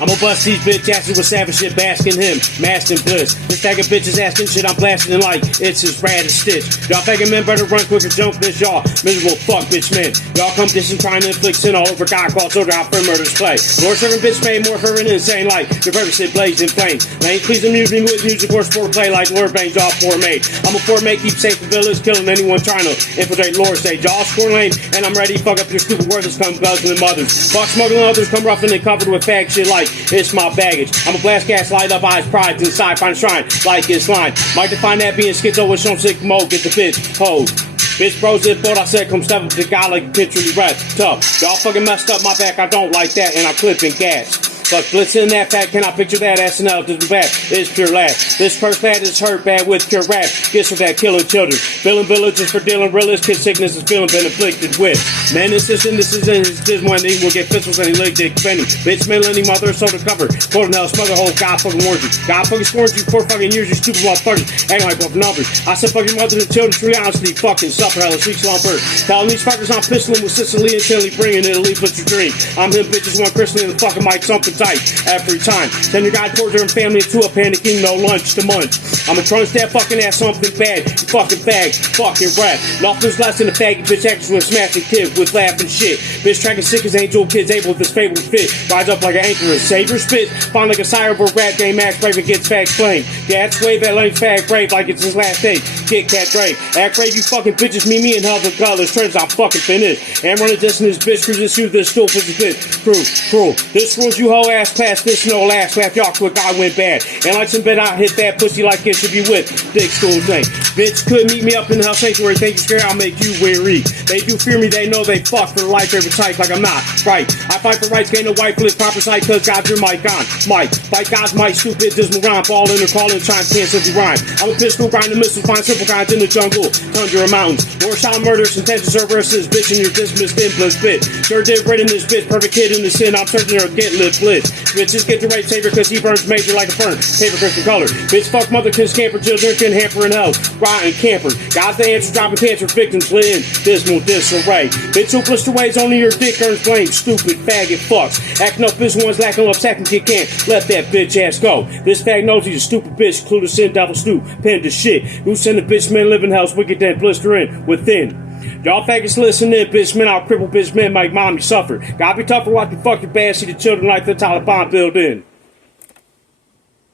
I'ma bust these bitch asses with savage shit, basking him, masked in bliss. This tag of bitches asking shit, I'm blasting it like it's as rad as Stitch. Y'all faggot men better run quicker, jump this y'all. Miserable fuck bitch men. Y'all come dishing, trying to inflict sin all over God called soldier out for murder's play. Lord serving bitch made more fervent and insane like your favorite shit blazed in flames. Lane please amuse me with music or sport play like Lord Bangs all poor made. I'm a poor mate, keep safe the villas, killing anyone trying to infiltrate Lord stage. Y'all score lane, and I'm ready to fuck up your stupid worthless come guzzling mothers. Fuck smuggling others, come roughing and covered with fag shit like it's my baggage. I'm a blast gas, light up eyes, pride inside, find a shrine like it's line. Might define that being schizo with some sick mode, get the bitch, hold. Bitch bros, it thought I said come step up to God like a pitch really red, tough. Y'all fucking messed up my back, I don't like that, and I'm clipping gas. But blitzing that fact, can I picture that? SNL doesn't bad, it's pure laugh. This curse bad is hurt bad with pure rap. Gets for that killing children. Filling villages for dealing realist. Kid sickness is feeling been afflicted with. Man insisting this is in his dismal and he will get pistols and he licked it penny. Bitch man any mother soda cover. Golden hell smother whole God fucking warns you. God fucking scorns you 4 fucking years, you stupid motherfuckers. Acting like both numbers. I said fucking mothers and children, true honesty, fucking suffer hell, sweet slumber. Telling these fuckers I'm pistoling with Sicilian till he bringing it a leaf with your dream. I'm him bitches one crystal in the fucking mic, something tight. Every time. Send your guy towards her and family to a panicking, no lunch to munch. I'ma crunch that fucking ass something bad. You fucking fag, fucking rat. Nothing's less than a faggot bitch acting with smashing kid with laughing shit. Bitch tracking sick as angel kids able with this fabled fit. Rise up like an anchor and save your spit. Find like a sire of a rat game max brave and gets fag flame. Gas wave at lane fag brave like it's his last day. Kit cat grave. Act brave you fucking bitches meet me and hell the gutless trends I'm fucking finished. And running this in this bitch cruising through this stool for this bitch. Cruel. This rules you hoe ass class. This no last laugh, y'all quick, I went bad. And like some bit, I hit that pussy like it should be with. Dick school thing. Bitch could meet me up in the hell sanctuary. Thank you, scary, I'll make you weary. They do fear me, they know they fuck for life every type like I'm not. Right. I fight for rights, gain a wife, live proper sight, cause God's your mic on. Mike. Fight God's might, stupid, dismal rhyme, fall in or call in, trying to can't simply rhyme. I'm a pistol, grind the missiles, find simple guys in the jungle, tundra or mountains. More shot murders, intentions, or versus, bitch, and you're dismissed, influence, bitch. Sure did rid in this bitch, perfect kid in the sin, I'm searching her, get lit, blitz. Bitches get the right savior cause he burns major like a fern. Paper crystal color. Bitch fuck mother kids camper children can hamper in hell. Rotten camper. God's the answer dropping cancer victims live in dismal disarray. Bitch who blister ways only your dick earns blame. Stupid faggot fucks. Acting up this one's lacking up second kid can't let that bitch ass go. This fag knows he's a stupid bitch. Clue to sin devil stew. Pen to shit. Who send a bitch man living hell's wicked then blister in within. Y'all faggots listen in, bitch men. I'll cripple bitch men make mommy suffer. Gotta be tougher, watch the fucking bad, see the children like the Taliban build in.